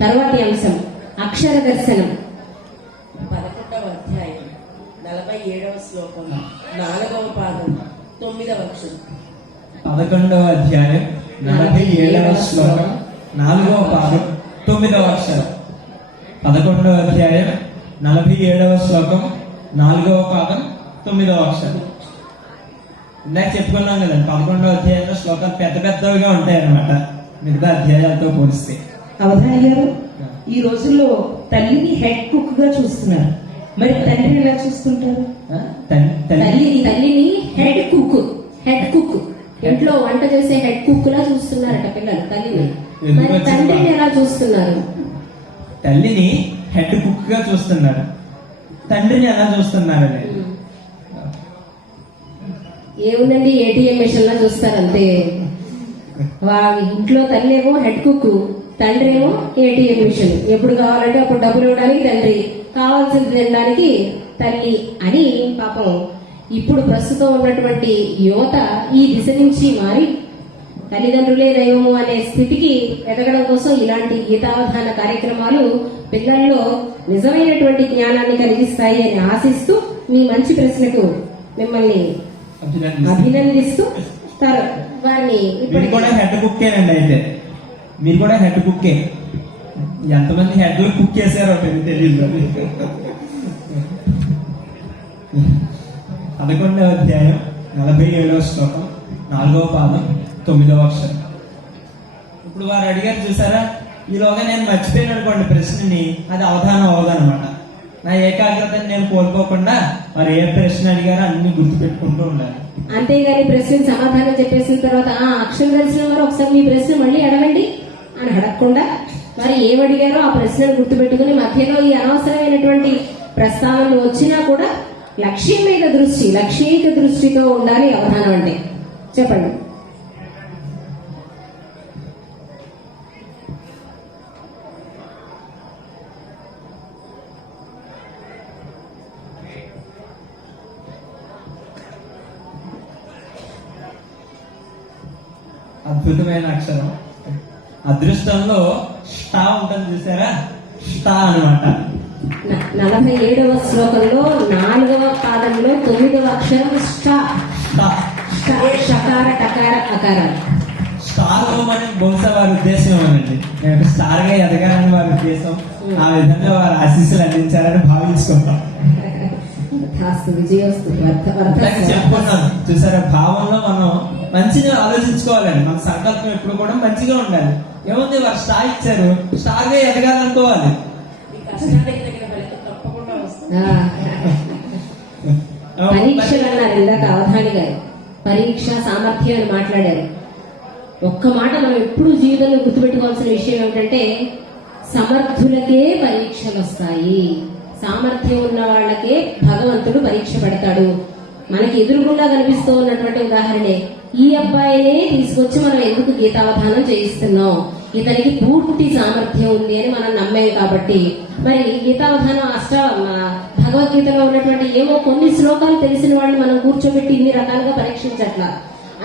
తర్వాతి అంశం అక్షర దర్శనం. పదకొండవ అధ్యాయం నలభై ఏడవ శ్లోకం నాలుగవ పాదం తొమ్మిదవ అక్షరం. పదకొండవ అధ్యాయం నలభై ఏడవ శ్లోకం నాలుగవ పాదం తొమ్మిదవ అక్షరం. పదకొండవ అధ్యాయం నలభై ఏడవ శ్లోకం నాలుగవ పాదం తొమ్మిదవ అక్షరం. ఇందాక చెప్పుకున్నాం కదండి పదకొండవ అధ్యాయంలో శ్లోకాలు పెద్ద పెద్దవిగా ఉంటాయి అన్నమాట మిగతా అధ్యాయాలతో పోలిస్తే. అవధాని గారు ఈ రోజుల్లో తల్లిని హెడ్ కుక్గా చూస్తున్నారు. మరి తండ్రిని ఎలా చూస్తుంటారు? ఆ? తల్లి తల్లి. తల్లి తల్లిని హెడ్ కుక్ హెడ్ కుక్ ఇంట్లో వంట చేసే హెడ్ కుక్ లా చూస్తున్నారట పిల్లలు తల్లిని మరి తండ్రిని? ఎలా చూస్తున్నారు? తల్లిని హెడ్ కుక్గా చూస్తున్నారు. తండ్రిని ఎలా చూస్తున్నారని. ఏముందండి ఏటీఎం మిషన్ లా చూస్తారు అంతే. వాళ్ళ ఇంట్లో తల్లి ఏమో హెడ్ కుక్ తండ్రి ఏమో ఏటీఎం మిషన్. ఎప్పుడు కావాలంటే అప్పుడు డబ్బులు ఇవ్వడానికి తండ్రి. కావాల్సింది తినడానికి తల్లి అని పాపం ఇప్పుడు ప్రస్తుతం ఉన్నటువంటి యువత ఈ దిశ నుంచి మారి తల్లిదండ్రులే దైవము అనే స్థితికి ఎదగడం కోసం ఇలాంటి గీతావధాన కార్యక్రమాలు పిల్లల్లో నిజమైనటువంటి జ్ఞానాన్ని కలిగిస్తాయి అని ఆశిస్తూ మీ మంచి ప్రశ్నకు మిమ్మల్ని. అభినందిస్తూ. వారిని మీరు మీరు కూడా హెడ్ కుక్కే. ఎంతమంది హెడ్ కుక్ చేశారో తెలియదు. పదకొండవ అధ్యాయం నలభై ఏడవ శ్లోకం నాలుగవ పాదం తొమ్మిదవ అక్షరం. ఇప్పుడు వారు అడిగారు చూసారా? ఈలోగా నేను మర్చిపోయిన అనుకోండి ప్రశ్నని. అది అవధానం అవదనమాట నా ఏకాగ్రతని నేను కోల్పోకుండా మరి ఏ ప్రశ్న అడిగారో అన్ని గుర్తుపెట్టుకుంటూ ఉండాలి. అంతేగాని ప్రశ్న సమాధానం చెప్పేసిన తర్వాత ఆ అక్షరం తెలిసిన వారు ఒకసారి మీ ప్రశ్న మళ్ళీ అడగండి. అని అడగకుండా మరి ఏమడిగారో ఆ ప్రశ్నను గుర్తుపెట్టుకుని మధ్యలో ఈ అనవసరమైనటువంటి ప్రస్తావనలు వచ్చినా కూడా లక్ష్యం మీద దృష్టి లక్ష్యీక దృష్టితో ఉండాలి అవధానం అంటే. చెప్పండి. అద్భుతమైన అక్షరం. అదృష్టంలో స్టా ఉంటుంది చూసారా? స్టా అనమాట నలభై ఏడవ శ్లోకంలో నాలుగవ పాదంలో తొమ్మిదవ అక్షరం స్టా. షకార టకార అకారాలు స్టార్ అని బహుశా వారి ఉద్దేశం ఏమోనండి? నేను స్టార్గా ఎదగాలని వారి ఉద్దేశం. ఆ విధంగా వారి ఆశీస్సులు అందించాలని భావించుకుంటాం. చెప్పుకున్నాను. చూసారా భావంలో మనం మంచిగా ఆలోచించుకోవాలండి. మన సంకల్పం ఎప్పుడు కూడా మంచిగా ఉండాలి. ఏముంది? వారు స్టార్ ఇచ్చారు. స్టార్గా ఎదగాలనుకోవాలి పరీక్షలు అన్నారు ఇందాక అవధాని గారు. పరీక్ష సామర్థ్యం అని మాట్లాడారు. ఒక్క మాట మనం ఎప్పుడు జీవితంలో గుర్తుపెట్టుకోవాల్సిన విషయం ఏమిటంటే సమర్థులకే పరీక్షలు వస్తాయి. సామర్థ్యం ఉన్న వాళ్ళకే భగవంతుడు పరీక్ష పెడతాడు. మనకి ఎదురుగుండా కనిపిస్తూ ఉన్నటువంటి ఉదాహరణే ఈ అబ్బాయినే తీసుకొచ్చి మనం ఎందుకు గీతావధానం చేయిస్తున్నాం ఇతనికి పూర్తి సామర్థ్యం ఉంది అని మనం నమ్మాం కాబట్టి. మరి గీతావధానం అష్ట ఆ, భగవద్గీతలో ఉన్నటువంటి ఏమో కొన్ని శ్లోకాలు తెలిసిన వాళ్ళని మనం కూర్చోబెట్టి ఇన్ని రకాలుగా పరీక్షించట్లా?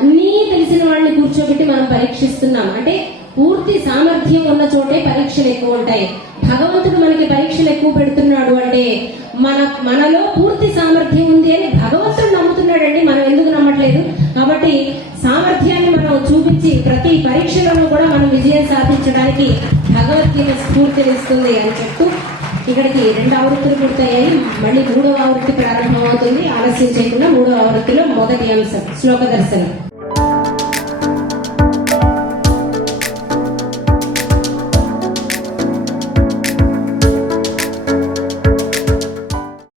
అన్నీ తెలిసిన వాళ్ళని కూర్చోబెట్టి మనం పరీక్షిస్తున్నాం. అంటే పూర్తి సామర్థ్యం ఉన్న చోటే పరీక్షలు ఎక్కువ ఉంటాయి. భగవంతుడు మనకి పరీక్షలు ఎక్కువ పెడుతున్నాడు అంటే మన మనలో పూర్తి సామర్థ్యం ఉంది అని భగవంతుడు నమ్ముతున్నాడండి మనం ఎందుకు నమ్మట్లేదు కాబట్టి సామర్థ్యాన్ని మనం చూపించి ప్రతి పరీక్షలను కూడా మనం విజయం సాధించడానికి భగవద్గీత స్ఫూర్తినిస్తుంది అని చెప్తూ ఇక్కడికి రెండు ఆవృత్తులు పూర్తయ్యాయి. మళ్ళీ మూడవ ఆవృత్తి ప్రారంభమవుతుంది. ఆలస్యం చేయకుండా మూడవ ఆవృత్తిలో మొదటి అంశం శ్లోక దర్శనం.